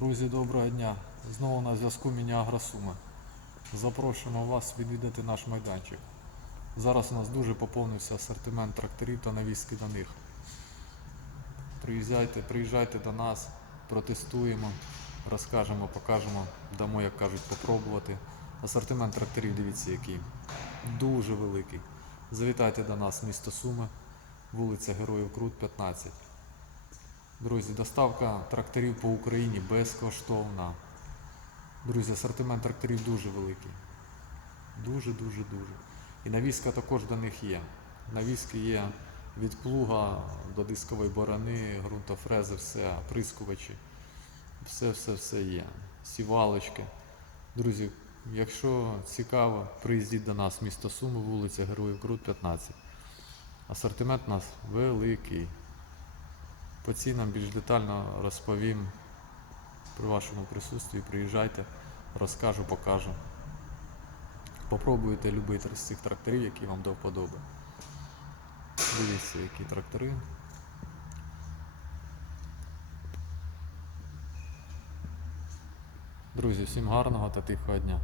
Друзі, доброго дня! Знову на зв'язку Міні Суми. Запрошуємо вас відвідати наш майданчик. Зараз у нас дуже поповнився асортимент тракторів та навіски до них. Приїжджайте, приїжджайте до нас, протестуємо, розкажемо, покажемо, дамо, як кажуть, попробувати. Асортимент тракторів, дивіться, який. Дуже великий. Завітайте до нас, місто Суми, вулиця Героїв Крут, 15. Друзі, доставка тракторів по Україні безкоштовна. Друзі, асортимент тракторів дуже великий. Дуже, дуже. І навіска також до них є. Навіски є від плуга до дискової борони, ґрунтофрези, все, оприскувачі. Все, все, все є. Сівалочки. Друзі, якщо цікаво, приїздіть до нас, місто Суми, вулиця Героїв Крут, 15. Асортимент у нас великий. По цінам більш детально розповім при вашому присутстві. Приїжджайте, розкажу, покажу. Попробуйте любити з цих тракторів, які вам до вподоби. Дивіться, які трактори. Друзі, всім гарного та тихого дня.